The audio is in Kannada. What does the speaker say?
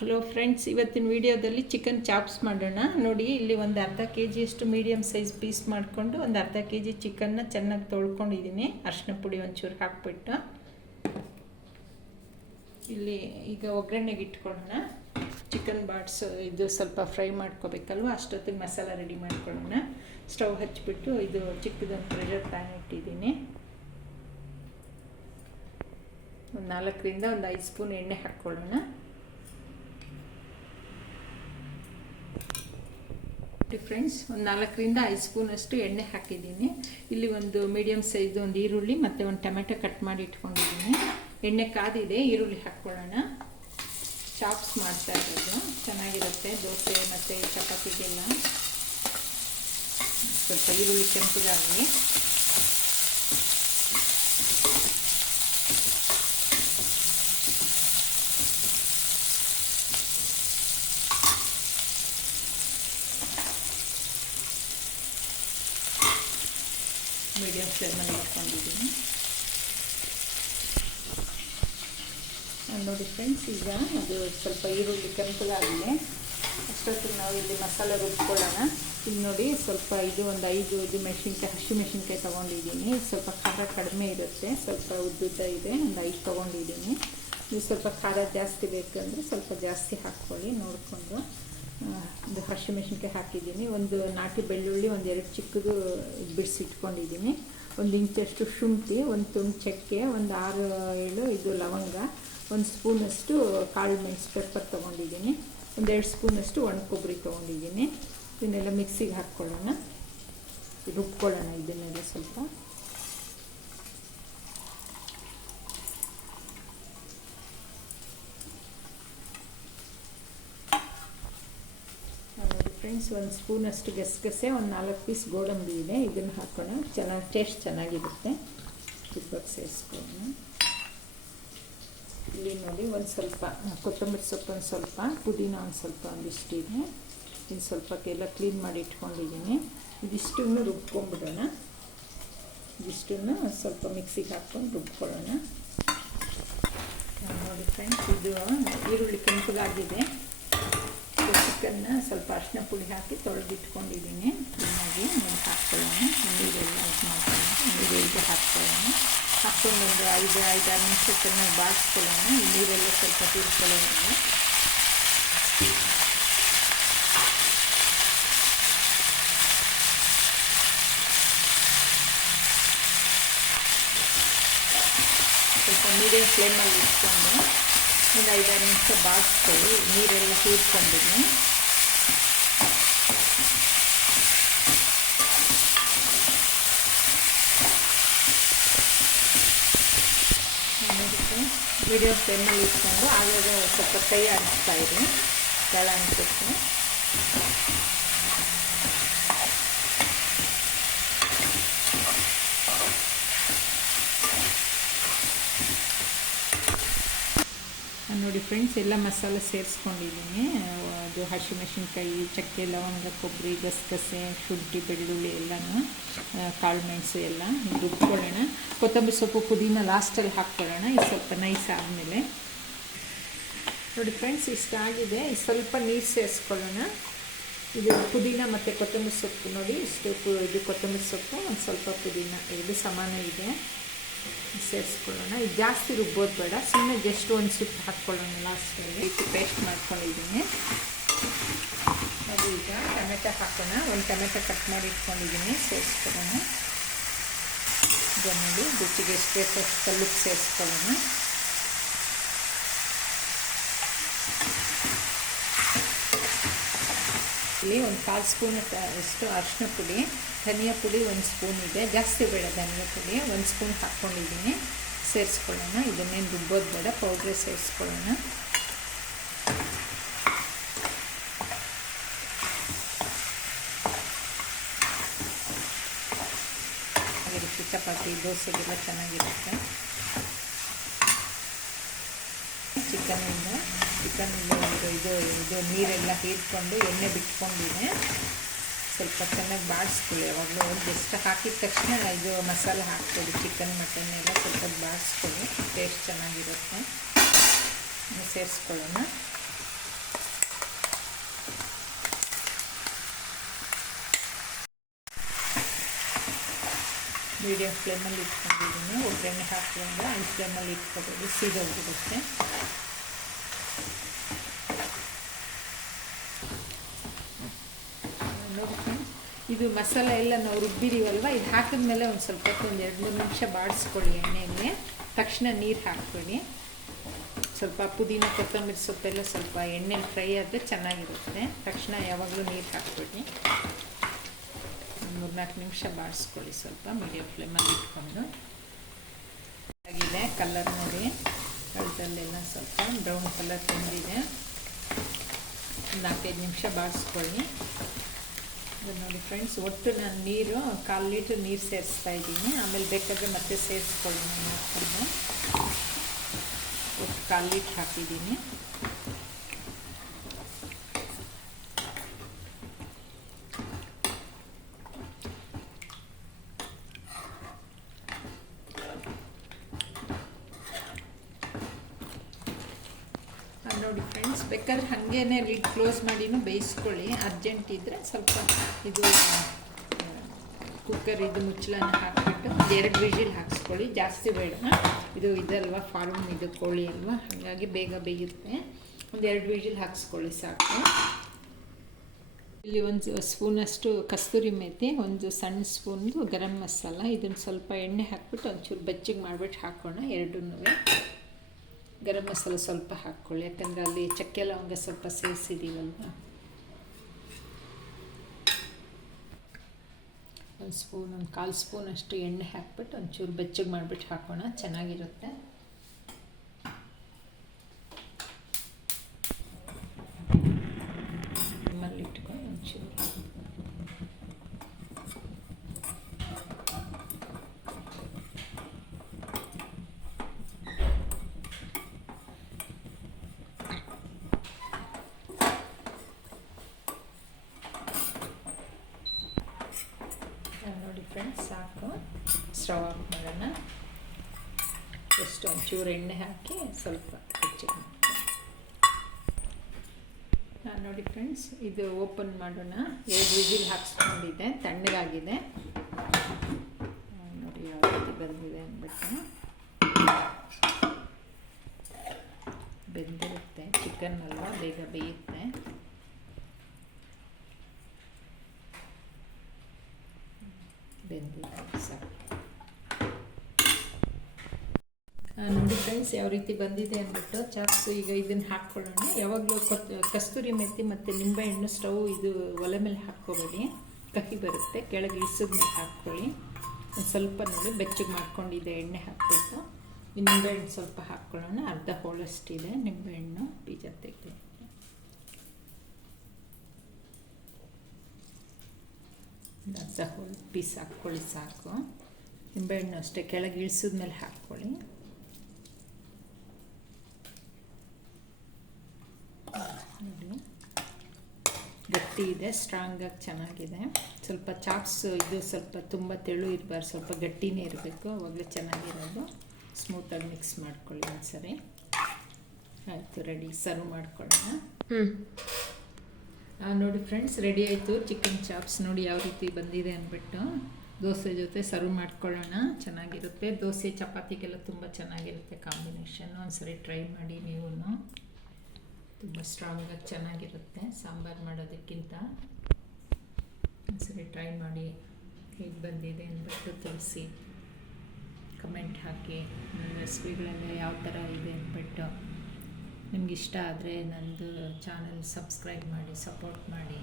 ಹಲೋ ಫ್ರೆಂಡ್ಸ್ ಇವತ್ತಿನ ವಿಡಿಯೋದಲ್ಲಿ ಚಿಕನ್ ಚಾಪ್ಸ್ ಮಾಡೋಣ. ನೋಡಿ, ಇಲ್ಲಿ ಒಂದು ಅರ್ಧ ಕೆ ಜಿಯಷ್ಟು ಮೀಡಿಯಮ್ ಸೈಜ್ ಪೀಸ್ ಮಾಡಿಕೊಂಡು ಒಂದು ಅರ್ಧ ಕೆ ಜಿ ಚಿಕನ್ನ ಚೆನ್ನಾಗಿ ತೊಳ್ಕೊಂಡಿದ್ದೀನಿ. ಅರಿಶಿನ ಪುಡಿ ಒಂಚೂರು ಹಾಕ್ಬಿಟ್ಟು. ಇಲ್ಲಿ ಈಗ ಒಗ್ಗರಣೆಗೆ ಇಟ್ಕೊಳ್ಳೋಣ. ಚಿಕನ್ ಬಾಟ್ಸ್ ಇದು ಸ್ವಲ್ಪ ಫ್ರೈ ಮಾಡ್ಕೋಬೇಕಲ್ವ? ಅಷ್ಟೊತ್ತಿಗೆ ಮಸಾಲ ರೆಡಿ ಮಾಡ್ಕೊಳ್ಳೋಣ. ಸ್ಟವ್ ಹಚ್ಚಿಬಿಟ್ಟು ಇದು ಚಿಕ್ಕದೊಂದು ಪ್ರೆಷರ್ ಪ್ಯಾನ್ ಇಟ್ಟಿದ್ದೀನಿ. ಒಂದು ನಾಲ್ಕರಿಂದ ಒಂದು ಐದು ಸ್ಪೂನ್ ಎಣ್ಣೆ ಹಾಕ್ಕೊಳ್ಳೋಣ. ಫ್ರೆಂಡ್ಸ್ ಒಂದು ನಾಲ್ಕರಿಂದ ಐದು ಸ್ಪೂನಷ್ಟು ಎಣ್ಣೆ ಹಾಕಿದ್ದೀನಿ. ಇಲ್ಲಿ ಒಂದು ಮೀಡಿಯಮ್ ಸೈಜ್ ಒಂದು ಈರುಳ್ಳಿ ಮತ್ತು ಒಂದು ಟೊಮೆಟೊ ಕಟ್ ಮಾಡಿ ಇಟ್ಕೊಂಡಿದ್ದೀನಿ. ಎಣ್ಣೆ ಕಾದಿದೆ, ಈರುಳ್ಳಿ ಹಾಕ್ಕೊಳ್ಳೋಣ. ಚಾಪ್ಸ್ ಮಾಡ್ತಾ ಇರೋದು. ಚೆನ್ನಾಗಿರುತ್ತೆ ದೋಸೆ ಮತ್ತು ಚಪಾತಿಗೆಲ್ಲ. ಸ್ವಲ್ಪ ಈರುಳ್ಳಿ ಕೆಂಪುಗಾಗಿ ಮೀಡಿಯಮ್ ಫ್ಲೇಮಲ್ಲಿ ಇಟ್ಕೊಂಡಿದ್ದೀನಿ ನೋಡಿ ಫ್ರೆಂಡ್ಸ್ ಈಗ ಅದು ಸ್ವಲ್ಪ ಈರುಳ್ಳಿ ಕೆಂಪಗಾಗಿದೆ ಅಷ್ಟೊತ್ತಿಗೆ ನಾವು ಇಲ್ಲಿ ಮಸಾಲೆ ರುಬ್ಕೊಳ್ಳೋಣ. ಇಲ್ಲಿ ನೋಡಿ ಸ್ವಲ್ಪ ಇದು ಒಂದು ಐದು ಇದು ಮೆಣಸಿನ್ಕಾಯಿ, ಹಸಿ ಮೆಣಸಿನ್ಕಾಯಿ ತೊಗೊಂಡಿದ್ದೀನಿ. ಸ್ವಲ್ಪ ಖಾರ ಕಡಿಮೆ ಇರುತ್ತೆ. ಸ್ವಲ್ಪ ಉದ್ದುದ್ದ ಇದೆ. ಒಂದು ಐದು ತೊಗೊಂಡಿದ್ದೀನಿ. ನೀವು ಸ್ವಲ್ಪ ಖಾರ ಜಾಸ್ತಿ ಬೇಕಂದರೆ ಸ್ವಲ್ಪ ಜಾಸ್ತಿ ಹಾಕ್ಕೊಳ್ಳಿ. ನೋಡಿಕೊಂಡು ಒಂದು ಹಸಿ ಮೆಣಸಿನ್ಕಾಯಿ ಹಾಕಿದ್ದೀನಿ. ಒಂದು ನಾಟಿ ಬೆಳ್ಳುಳ್ಳಿ ಒಂದು ಎರಡು ಚಿಕ್ಕದು ಬಿಡಿಸಿಟ್ಕೊಂಡಿದ್ದೀನಿ. ಒಂದು ಇಂಚಷ್ಟು ಶುಂಠಿ, ಒಂದು ತುಂಡು ಚಕ್ಕೆ, ಒಂದು ಆರು, ಏಳು ಇದು ಲವಂಗ. ಒಂದು ಸ್ಪೂನಷ್ಟು ಕಾಳು ಮೆಣಸು ಪೆಪ್ಪರ್ ತೊಗೊಂಡಿದ್ದೀನಿ. ಒಂದೆರಡು ಸ್ಪೂನಷ್ಟು ಒಣ ಕೊಬ್ಬರಿ ತೊಗೊಂಡಿದ್ದೀನಿ. ಇದನ್ನೆಲ್ಲ ಮಿಕ್ಸಿಗೆ ಹಾಕ್ಕೊಳ್ಳೋಣ. ರುಬ್ಕೊಳ್ಳೋಣ ಇದನ್ನೆಲ್ಲ ಸ್ವಲ್ಪ. ಫ್ರೆಂಡ್ಸ್, ಒಂದು ಸ್ಪೂನಷ್ಟು ಗಸಗಸೆ, ಒಂದು ನಾಲ್ಕು ಪೀಸ್ ಗೋಡಂಬಿ ಇದೆ. ಇದನ್ನು ಹಾಕೋಣ. ಚೆನ್ನಾಗಿ ಟೇಸ್ಟ್ ಚೆನ್ನಾಗಿರುತ್ತೆ. ಸೇರಿಸ್ಕೊಳ್ಳೋಣ. ಇಲ್ಲಿ ನೋಡಿ ಒಂದು ಸ್ವಲ್ಪ, ಕೊತ್ತಂಬರಿ ಸೊಪ್ಪು ಒಂದು ಸ್ವಲ್ಪ, ಪುದೀನ ಒಂದು ಸ್ವಲ್ಪ ಒಂದಿಷ್ಟಿದೆ. ಇನ್ನು ಸ್ವಲ್ಪ ಕೆಲ ಕ್ಲೀನ್ ಮಾಡಿ ಇಟ್ಕೊಂಡಿದ್ದೀನಿ. ಇದಿಷ್ಟನ್ನು ರುಬ್ಕೊಂಡ್ಬಿಡೋಣ ಇದಿಷ್ಟನ್ನು ಸ್ವಲ್ಪ ಮಿಕ್ಸಿಗೆ ಹಾಕ್ಕೊಂಡು ರುಬ್ಕೊಳ್ಳೋಣ. ನೋಡಿ ಫ್ರೆಂಡ್ಸ್ ಇದು, ಈರುಳ್ಳಿ ಕೆಂಪಗಾಗಿದೆ. ಚಿಕನ್ನ ಸ್ವಲ್ಪ ಅರಿಶಿನ ಪುಡಿ ಹಾಕಿ ತೊಳೆದಿಟ್ಕೊಂಡಿದ್ದೀನಿ. ಚೆನ್ನಾಗಿ ಹಾಕ್ಕೊಳ್ಳೋಣ. ನೀರೆಲ್ಲ ಇದು ಹಾಕ್ಕೊಳ್ಳೋಣ. ಹಾಕ್ಕೊಂಡು ಒಂದು ಐದು ಐದಾರು ನಿಮಿಷ ಚೆನ್ನಾಗಿ ಬಾಡಿಸ್ಕೊಳ್ಳೋಣ ನೀರೆಲ್ಲ ಸ್ವಲ್ಪ ತೀರಿಸ್ಕೊಳ್ಳೋಣ ಸ್ವಲ್ಪ ಮೀಡಿಯಮ್ ಫ್ಲೇಮಲ್ಲಿ ಇಟ್ಕೊಂಡು ಒಂದು ಐದಾರು ನಿಮಿಷ ಬಾಡಿಸ್ಕೊಳ್ಳಿ ನೀರೆಲ್ಲ ಹೀರ್ಕೊಂಡಿದ್ದೀನಿ ವಿಡಿಯೋ ಫ್ಲೇಮಲ್ಲಿ ಇಟ್ಕೊಂಡು ಆಗಾಗ ಸ್ವಲ್ಪ ಕೈ ಆಡಿಸ್ತಾ ಇದ್ದೀನಿ. ಕೆಳ ಅನಿಸುತ್ತೆ ನೋಡಿ ಫ್ರೆಂಡ್ಸ್ ಎಲ್ಲ ಮಸಾಲೆ ಸೇರಿಸ್ಕೊಂಡಿದ್ದೀನಿ ಅದು ಹಸಿಮೆಣಸಿನ್ಕಾಯಿ, ಚಕ್ಕೆ, ಲವಂಗ, ಕೊಬ್ಬರಿ, ಗಸಗಸೆ, ಶುಂಠಿ, ಬೆಳ್ಳುಳ್ಳಿ ಎಲ್ಲನೂ ಕಾಳು ಮೆಣಸು ಎಲ್ಲ ರುಬ್ಕೊಳ್ಳೋಣ. ಕೊತ್ತಂಬರಿ ಸೊಪ್ಪು ಪುದೀನ ಲಾಸ್ಟಲ್ಲಿ ಹಾಕ್ಕೊಳ್ಳೋಣ. ಇದು ಸ್ವಲ್ಪ ನೈಸ್ ಆದಮೇಲೆ. ನೋಡಿ ಫ್ರೆಂಡ್ಸ್ ಇಷ್ಟ ಆಗಿದೆ ಸ್ವಲ್ಪ ನೀರು ಸೇರಿಸ್ಕೊಳ್ಳೋಣ. ಇದು ಪುದೀನ ಮತ್ತು ಕೊತ್ತಂಬರಿ ಸೊಪ್ಪು ನೋಡಿ. ಇಷ್ಟು ಇದು ಕೊತ್ತಂಬರಿ ಸೊಪ್ಪು, ಒಂದು ಸ್ವಲ್ಪ ಪುದೀನ. ಎರಡು ಸಮಾನ ಇದೆ. ಸೇರಿಸ್ಕೊಳ್ಳೋಣ. ಇದು ಜಾಸ್ತಿ ರುಬ್ಬೋದು ಬೇಡ. ಸುಮ್ಮನೆ ಜಸ್ಟ್ ಒಂದು ಸಿಪ್ ಹಾಕ್ಕೊಳ್ಳೋಣ ಲಾಸ್ಟಲ್ಲಿ ಇದು ಪೇಸ್ಟ್ ಮಾಡ್ಕೊಂಡಿದ್ದೀನಿ. ಅದು ಈಗ ಟೊಮೆಟೊ ಹಾಕೋಣ. ಒಂದು ಟೊಮೆಟೊ ಕಟ್ ಮಾಡಿ ಇಟ್ಕೊಂಡಿದ್ದೀನಿ. ಸೇರಿಸ್ಕೊಳ್ಳೋಣ. ಇದನ್ನಲ್ಲಿ ರುಚಿಗೆ ಅಷ್ಟು ಕಲ್ಲುಪ್ಪು ಸೇರಿಸ್ಕೊಳ್ಳೋಣ. ಇಲ್ಲಿ ಒಂದು ಕಾಲು ಸ್ಪೂನ್ ಅಷ್ಟು ಅರಿಶಿನ ಪುಡಿ, ಧನಿಯಾ ಪುಡಿ ಒಂದು ಸ್ಪೂನ್ ಇದೆ. ಜಾಸ್ತಿ ಬೇಡ ಧನಿಯಾ ಪುಡಿ, ಒಂದು ಸ್ಪೂನ್ ಹಾಕ್ಕೊಂಡಿದ್ದೀನಿ ಸೇರಿಸ್ಕೊಳ್ಳೋಣ. ಇದನ್ನೇನು ರುಬ್ಬೋದು ಬೇಡ, ಪೌಡ್ರೇ ಸೇರಿಸ್ಕೊಳ್ಳೋಣ. ಚೆನ್ನಾಗಿರುತ್ತೆ ಚಪಾತಿ, ದೋಸೆಗೆಲ್ಲ ಚೆನ್ನಾಗಿರುತ್ತೆ. ಚಿಕನ್ನಿಂದ ಚಿಕನ್ ಇದು ಇದು ಇದು ನೀರೆಲ್ಲ ಹೀರ್ಕೊಂಡು ಎಣ್ಣೆ ಬಿಟ್ಕೊಂಡಿನಿ ಸ್ವಲ್ಪ ಚೆನ್ನಾಗಿ ಬಾಡಿಸ್ಕೊಳ್ಳಿ ಯಾವಾಗಲೂ ಜಸ್ಟ್ ಹಾಕಿದ ತಕ್ಷಣ ಇದು ಮಸಾಲೆ ಹಾಕ್ಕೊಳ್ಳಿ ಚಿಕನ್ ಮಟನ್ ಎಲ್ಲ ಸ್ವಲ್ಪ ಬಾಡಿಸ್ಕೊಳ್ಳಿ ಟೇಸ್ಟ್ ಚೆನ್ನಾಗಿರುತ್ತೆ. ಸೇರಿಸ್ಕೊಳ್ಳೋಣ. ಮೀಡಿಯಂ ಫ್ಲೇಮಲ್ಲಿ ಇಟ್ಕೊಂಡಿದ್ದೀನಿ. ಒಗ್ಗರಣೆ ಹಾಕಿದ್ರೆ ಐ ಫ್ಲೇಮಲ್ಲಿ ಇಟ್ಕೋಬೋದು. ಸೀದೋಗ್ಬಿಡುತ್ತೆ. ಇದು ಮಸಾಲೆ ಎಲ್ಲ ನಾವು ರುಬ್ಬಿದೀವಲ್ವ? ಇದು ಹಾಕಿದ್ಮೇಲೆ ಒಂದು ಸ್ವಲ್ಪ ಹೊತ್ತು ಒಂದು ಎರಡು ಮೂರು ನಿಮಿಷ ಬಾಡಿಸ್ಕೊಳ್ಳಿ ಎಣ್ಣೆಯಲ್ಲಿ ತಕ್ಷಣ ನೀರು ಹಾಕ್ಬೇಡಿ. ಸ್ವಲ್ಪ ಪುದೀನ, ಕೊತ್ತಂಬರಿ ಸೊಪ್ಪೆಲ್ಲ ಸ್ವಲ್ಪ ಎಣ್ಣೆಲಿ ಫ್ರೈ ಆದರೆ ಚೆನ್ನಾಗಿರುತ್ತೆ. ತಕ್ಷಣ ಯಾವಾಗಲೂ ನೀರು ಒಂದು ಮೂರ್ನಾಲ್ಕು ನಿಮಿಷ ಬಾಡಿಸ್ಕೊಳ್ಳಿ ಸ್ವಲ್ಪ ಮೀಡಿಯಮ್ ಫ್ಲೇಮಲ್ಲಿ ಇಟ್ಕೊಂಡು. ಆಗಿದೆ ಕಲರ್ ನೋಡಿ. ಕಳ್ದಲ್ಲೆಲ್ಲ ಸ್ವಲ್ಪ ಬ್ರೌನ್ ಕಲರ್ ತಂದಿದೆ ನಾಲ್ಕೈದು ನಿಮಿಷ ಬಾಡಿಸ್ಕೊಳ್ಳಿ. ನೋಡಿ ಫ್ರೆಂಡ್ಸ್ ಒಟ್ಟು ನಾನು ನೀರು, ಕಾಲು ಲೀಟ್ರ್ ನೀರು ಸೇರಿಸ್ತಾ ಇದ್ದೀನಿ. ಆಮೇಲೆ ಬೇಕಾದರೆ ಮತ್ತೆ ಸೇರಿಸ್ಕೊಳ್ಳಿ, ನಾನು ಒಟ್ಟು ಕಾಲು ಲೀಟ್ರ್ ಹಾಕಿದ್ದೀನಿ ಅದ್ ನೋಡಿ ಫ್ರೆಂಡ್ಸ್ ಬೇಕಾದ್ರೆ ಹಾಗೇನೆ ಲಿಡ್ ಕ್ಲೋಸ್ ಮಾಡಿನೂ ಬೇಯಿಸ್ಕೊಳ್ಳಿ. ಅರ್ಜೆಂಟ್ ಇದ್ದರೆ ಸ್ವಲ್ಪ ಇದು ಕುಕ್ಕರ್ ಇದು ಮುಚ್ಚಲನ್ನು ಹಾಕಿಬಿಟ್ಟು ಎರಡು ವಿಜಿಲ್ ಹಾಕ್ಸ್ಕೊಳ್ಳಿ. ಜಾಸ್ತಿ ಬೇಡ. ಇದು ಇದಲ್ವಾ, ಫಾರ್ಮ್ ಇದು ಕೋಳಿ ಅಲ್ವಾ? ಹಾಗಾಗಿ ಬೇಗ ಬೇಯುತ್ತೆ. ಒಂದು ಎರಡು ವಿಜಿಲ್ ಹಾಕ್ಸ್ಕೊಳ್ಳಿ ಸಾಕು. ಇಲ್ಲಿ ಒಂದು ಸ್ಪೂನಷ್ಟು ಕಸ್ತೂರಿ ಮೇಥಿ ಒಂದು ಸಣ್ಣ ಸ್ಪೂನ್ದು ಗರಂ ಮಸಾಲ, ಇದನ್ನು ಸ್ವಲ್ಪ ಎಣ್ಣೆ ಹಾಕ್ಬಿಟ್ಟು ಒಂಚೂರು ಬಚ್ಚಿಗೆ ಮಾಡಿಬಿಟ್ಟು ಹಾಕೋಣ. ಎರಡನ್ನೂ ಗರಂ ಮಸಾಲ ಸ್ವಲ್ಪ ಹಾಕ್ಕೊಳ್ಳಿ, ಯಾಕಂದರೆ ಅಲ್ಲಿ ಚಕ್ಕೆ ಲವಂಗ ಸ್ವಲ್ಪ ಸೇರಿಸಿದ್ದೀವಲ್ವ? ಒಂದು ಸ್ಪೂನ್, ಒಂದು ಕಾಲು ಸ್ಪೂನಷ್ಟು ಎಣ್ಣೆ ಹಾಕ್ಬಿಟ್ಟು ಒಂಚೂರು ಬೆಚ್ಚಗೆ ಮಾಡಿಬಿಟ್ಟು ಹಾಕೋಣ, ಚೆನ್ನಾಗಿರುತ್ತೆ ನಿಮ್ಮಲ್ಲಿ ಇಟ್ಕೊಂಡು ಒಂಚೂರು ನೋಡಿ ಫ್ರೆಂಡ್ಸ್ ಸಾಕು. ಸ್ಟವ್ ಆಫ್ ಮಾಡೋಣ. ಎಷ್ಟು ಒಂಚೂರು ಎಣ್ಣೆ ಹಾಕಿ ಸ್ವಲ್ಪ ಹೆಚ್ಚಿಗೆ ಹಾಂ ನೋಡಿ ಫ್ರೆಂಡ್ಸ್ ಇದು ಓಪನ್ ಮಾಡೋಣ. ಎರಡು ವಿಜಿಲ್ ಹಾಕ್ಸ್ಕೊಂಡಿದ್ದೆ, ತಣ್ಣಗಾಗಿದೆ. ನೋಡಿ ಯಾವ ರೀತಿ ಬಂದಿದೆ ಅಂದ್ಬಿಟ್ಟು. ಬೆಂದಿರುತ್ತೆ ಚಿಕನ್ ಅಲ್ವಾ, ಬೇಗ ಬೇಯುತ್ತೆ. ಬೆಂದಿದೆ ಸಾಕು ನೋಡಿ ಫ್ರೆಂಡ್ಸ್ ಯಾವ ರೀತಿ ಬಂದಿದೆ ಅಂದ್ಬಿಟ್ಟು ಚಾಪ್ಸು ಈಗ ಇದನ್ನು ಹಾಕ್ಕೊಳ್ಳೋಣ. ಯಾವಾಗಲೂ ಕಸ್ತೂರಿ ಮೆತ್ತಿ ಮತ್ತು ನಿಂಬೆಹಣ್ಣು ಸ್ಟವ್ ಇದು ಒಲೆ ಮೇಲೆ ಹಾಕ್ಕೊಬೇಡಿ ಕಹಿ ಬರುತ್ತೆ, ಕೆಳಗೆ ಇಸಿದ ಮೇಲೆ ಹಾಕ್ಕೊಳ್ಳಿ. ಸ್ವಲ್ಪ ನೋಡಿ ಬೆಚ್ಚಗೆ ಮಾಡ್ಕೊಂಡಿದೆ ಎಣ್ಣೆ ಹಾಕ್ಬಿಟ್ಟು. ನಿಂಬೆಹಣ್ಣು ಸ್ವಲ್ಪ ಹಾಕ್ಕೊಳ್ಳೋಣ. ಅರ್ಧ ಹೋಳಷ್ಟಿದೆ ನಿಂಬೆಹಣ್ಣು, ಬೀಜ ತೆಗೆದು. ಹೋಳು ಪೀಸ್ ಹಾಕ್ಕೊಳ್ಳಿ ಸಾಕು. ನಿಂಬೆಹಣ್ಣು ಅಷ್ಟೇ, ಕೆಳಗೆ ಇಳಿಸಿದ್ಮೇಲೆ ಹಾಕ್ಕೊಳ್ಳಿ. ನೋಡಿ. ಗಟ್ಟಿ ಇದೆ ಸ್ಟ್ರಾಂಗಾಗಿ ಚೆನ್ನಾಗಿದೆ. ಸ್ವಲ್ಪ ಚಾಪ್ಸ್ ಇದು ಸ್ವಲ್ಪ ತುಂಬ ತೆಳು ಇರಬಾರ್ದು, ಸ್ವಲ್ಪ ಗಟ್ಟಿನೇ ಇರಬೇಕು, ಅವಾಗಲೇ ಚೆನ್ನಾಗಿರೋದು. ಸ್ಮೂತಾಗಿ ಮಿಕ್ಸ್ ಮಾಡ್ಕೊಳ್ಳಿ ಒಂದ್ಸರಿ. ಆಯಿತು ರೆಡಿ ಸರ್ವ್ ಮಾಡ್ಕೊಳ್ಳೋಣ. ನೋಡಿ ಫ್ರೆಂಡ್ಸ್ ರೆಡಿ ಆಯಿತು. ಚಿಕನ್ ಚಾಪ್ಸ್ ನೋಡಿ ಯಾವ ರೀತಿ ಬಂದಿದೆ ಅಂದ್ಬಿಟ್ಟು. ದೋಸೆ ಜೊತೆ ಸರ್ವ್ ಮಾಡ್ಕೊಳ್ಳೋಣ. ಚೆನ್ನಾಗಿರುತ್ತೆ. ದೋಸೆ, ಚಪಾತಿಗೆಲ್ಲ ತುಂಬ ಚೆನ್ನಾಗಿರುತ್ತೆ ಕಾಂಬಿನೇಷನ್ ಒಂದ್ಸರಿ ಟ್ರೈ ಮಾಡಿ ನೀವು ತುಂಬ ಸ್ಟ್ರಾಂಗಾಗಿ ಚೆನ್ನಾಗಿರುತ್ತೆ. ಸಾಂಬಾರು ಮಾಡೋದಕ್ಕಿಂತ. ಒಂದ್ಸರಿ ಟ್ರೈ ಮಾಡಿ ಹೇಗೆ ಬಂದಿದೆ ಅಂದ್ಬಿಟ್ಟು ತಿಳಿಸಿ. ಕಮೆಂಟ್ ಹಾಕಿ. ರೆಸಿಪಿಗಳೆಲ್ಲ ಯಾವ ಥರ ಇದೆ ಅಂದ್ಬಿಟ್ಟು. ನಿಮ್ಗೆ ಇಷ್ಟ ಆದರೆ ನನ್ನದು ಚಾನಲ್ ಸಬ್ಸ್ಕ್ರೈಬ್ ಮಾಡಿ ಸಪೋರ್ಟ್ ಮಾಡಿ.